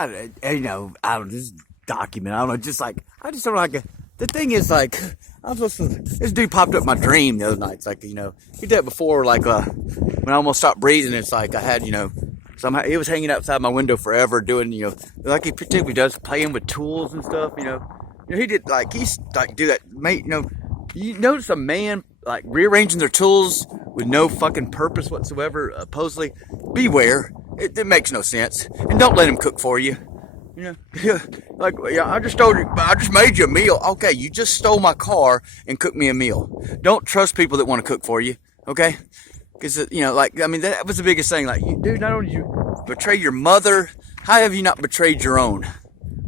I don't just document. I don't know, just like I just don't like it. The thing is, like, I was supposed to, this dude popped up in my dream the other night. It's like, he did that before, like, when I almost stopped breathing. It's like I had, somehow he was hanging outside my window forever, doing, like he particularly does, playing with tools and stuff. He did he's like do that. Mate, you notice a man like rearranging their tools with no fucking purpose whatsoever. Supposedly, beware. It makes no sense, and don't let him cook for you. I just made you a meal. Okay, you just stole my car and cooked me a meal. Don't trust people that want to cook for you, okay? Because, that was the biggest thing. Like, dude, not only did you betray your mother, how have you not betrayed your own?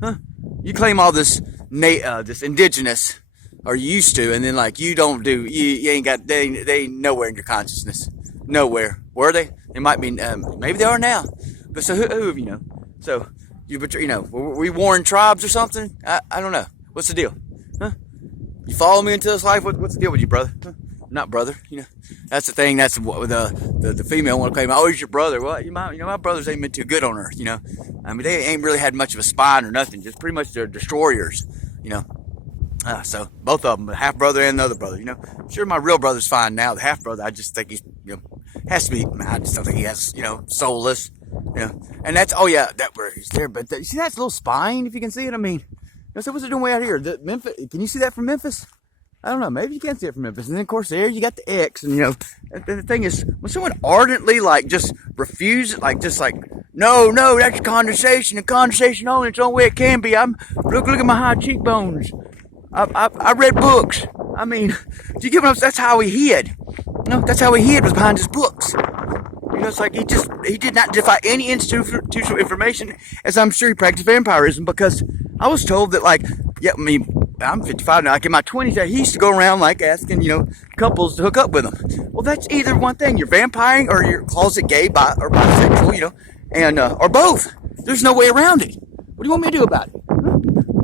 Huh? You claim all this indigenous, or you used to, and then, like, you don't do, you ain't got, they ain't nowhere in your consciousness. Nowhere. Were they? They might be, maybe they are now. But so who have you know? So, were we warring tribes or something? I don't know. What's the deal? Huh? You follow me into this life? What's the deal with you, brother? Huh? Not brother. That's the thing. That's what the female want to claim. Oh, he's your brother. Well, my brothers ain't been too good on earth. They ain't really had much of a spine or nothing. Just pretty much they're destroyers. So both of them, the half brother and the other brother. Sure, my real brother's fine now. The half brother, I just think he's, has to be. I just don't think he has, soulless. And that's, that where he's there. But you see that little spine, if you can see it? So what's it doing way out here? Memphis, can you see that from Memphis? I don't know. Maybe you can't see it from Memphis. And then, of course, there you got the X. And, the thing is, when someone ardently, just refuses, no, that's condensation. And condensation only, it's the only way it can be. Look at my high cheekbones. I read books. Do you get what I'm saying? That's how he hid. That's how he hid, was behind his books. It's like he did not defy any institutional information, as I'm sure he practiced vampirism, because I was told that, I'm 55 now, like in my 20s, he used to go around, asking, couples to hook up with him. Well, that's either one thing. You're vampiring, or you're closet gay, or bisexual, and, or both. There's no way around it. What do you want me to do about it? Huh?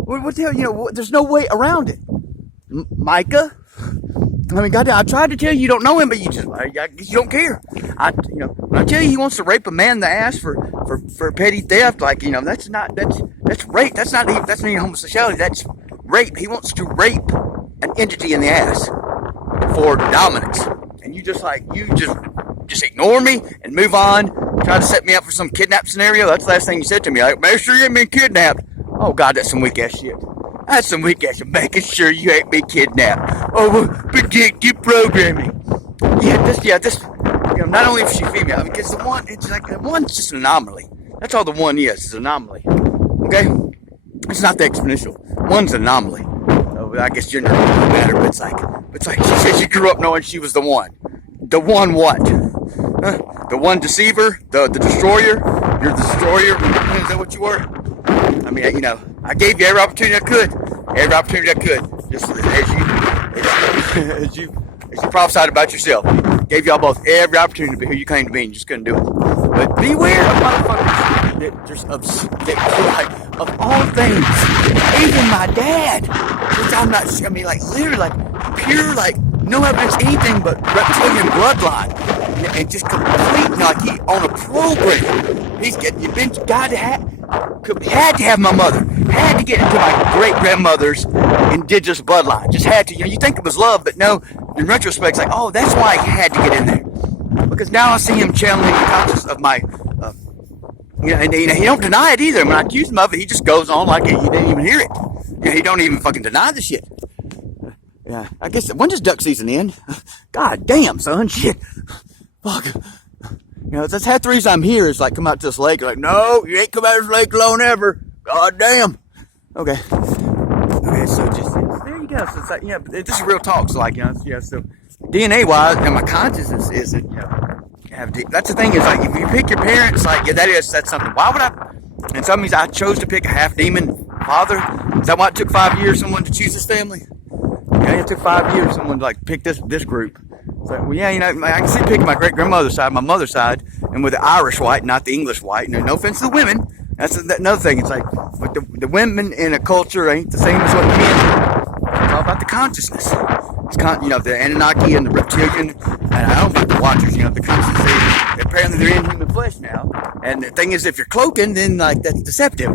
What the hell, there's no way around it. Micah? Goddamn, I tried to tell you don't know him, but you don't care. When I tell you he wants to rape a man in the ass for petty theft, that's rape. That's not even homosexuality. That's rape. He wants to rape an entity in the ass for dominance. And you just ignore me and move on. Try to set me up for some kidnap scenario. That's the last thing you said to me. Make sure you ain't been kidnapped. Oh God, that's some weak ass shit. That's some weak ass. Making sure you ain't been kidnapped. Oh, predictive programming. This. Not only is she female, because the one's just an anomaly. That's all the one is an anomaly. Okay, it's not the exponential. One's an anomaly. So I guess gender doesn't matter, but it's like she said she grew up knowing she was the one. The one what? The one deceiver, the destroyer. You're the destroyer. Is that what you were? I gave you every opportunity I could. Just as you prophesied about yourself. Gave y'all both every opportunity to be who you claim to be, and you just couldn't do it. But beware of motherfuckers that of all things, even my dad, which I'm not, literally, pure, no evidence, anything but reptilian bloodline, and just complete, he on a program. You've been had to have my mother, had to get into my great grandmother's indigenous bloodline, just had to. You think it was love, but no. In retrospect, it's that's why he had to get in there, because now I see him channeling the consciousness of my, and he don't deny it either. When I accuse him of it, he just goes on like he didn't even hear it. He don't even fucking deny the shit. Yeah, I guess when does duck season end? God damn, son, shit. Fuck. That's half the reason I'm here is come out to this lake. No, you ain't come out of this lake alone ever. God damn. Okay, so just there you go. So it's but this is real talk. So so DNA wise, and my consciousness isn't, that's the thing is if you pick your parents, that's something. Why would I? And some means I chose to pick a half demon father. Is that why it took 5 years someone to choose this family? It took 5 years someone to pick this group. So, I can see picking my great grandmother's side, my mother's side, and with the Irish white, not the English white. No offense to the women. That's another thing. It's but the women in a culture ain't the same as what the men. It's all about the consciousness. It's the Anunnaki and the reptilian, and I don't think the Watchers. The consciousness. Apparently they're in human flesh now. And the thing is, if you're cloaking, then like that's deceptive.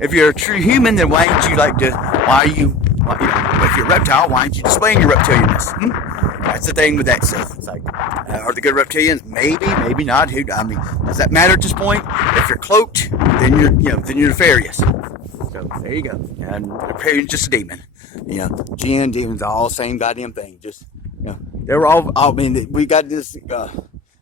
If you're a true human, then why ain't you like to? If you're a reptile, why aren't you displaying your reptilianness? That's the thing with that stuff. It's like, are the good reptilians? Maybe, maybe not. I mean, does that matter at this point? If you're cloaked, then you're nefarious. So there you go. And reptilian's just a demon. Jinn, demons, all the same goddamn thing. Just they were all. I mean, we got this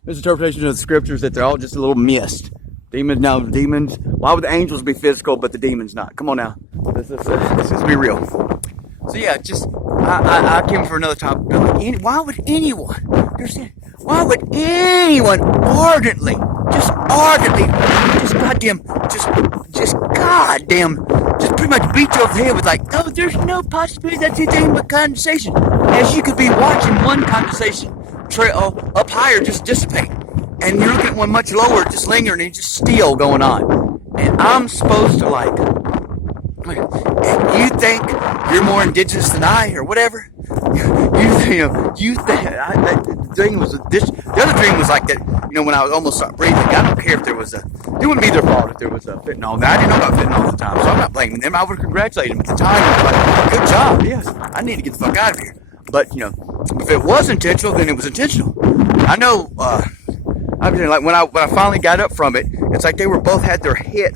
interpretation of the scriptures that they're all just a little mist. Demons. Why would the angels be physical, but the demons not? Come on now. Let's just be real. So yeah, I came for another topic. Why would anyone ardently, just pretty much beat you over the head with like, oh, there's no possibility that's anything but condensation. As you could be watching one condensation trail up higher just dissipate. And you're looking at one much lower, just lingering, and just still going on. And I'm supposed to like, and you think you're more indigenous than I, or whatever. You think the dream was the other dream was like that. When I was almost stopped breathing, I don't care if there was it wouldn't be their fault if there was a fentanyl. Now I didn't know about fentanyl at the time, so I'm not blaming them. I would congratulate them at the time. I was like, good job, yes, I need to get the fuck out of here. But if it was intentional, then it was intentional. I know. Like when I finally got up from it, it's like they were both had their head.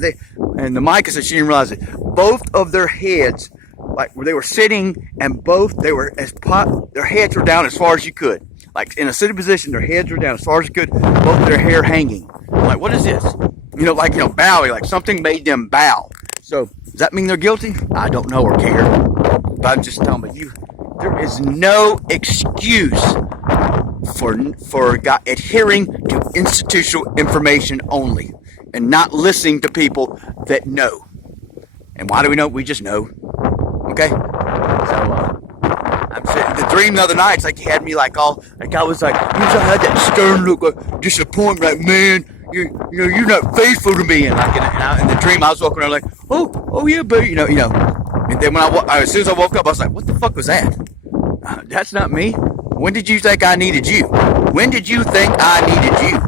And the Micah said she didn't realize it. Both of their heads, like where they were sitting, and their heads were down as far as you could. Like in a sitting position, their heads were down as far as you could. Both of their hair hanging. I'm like, what is this? Bowing. Like something made them bow. So does that mean they're guilty? I don't know or care. But I'm just telling you, there is no excuse for adhering to institutional information only and not listening to people that know. And why do we know? We just know. Okay? So, I'm saying the dream the other night, it's like he had me like all, like I was like, I had that stern look of disappointment, like, man, you're not faithful to me. And like in the dream, I was walking around like, oh yeah, buddy, And then as soon as I woke up, I was like, what the fuck was that? That's not me. When did you think I needed you? When did you think I needed you?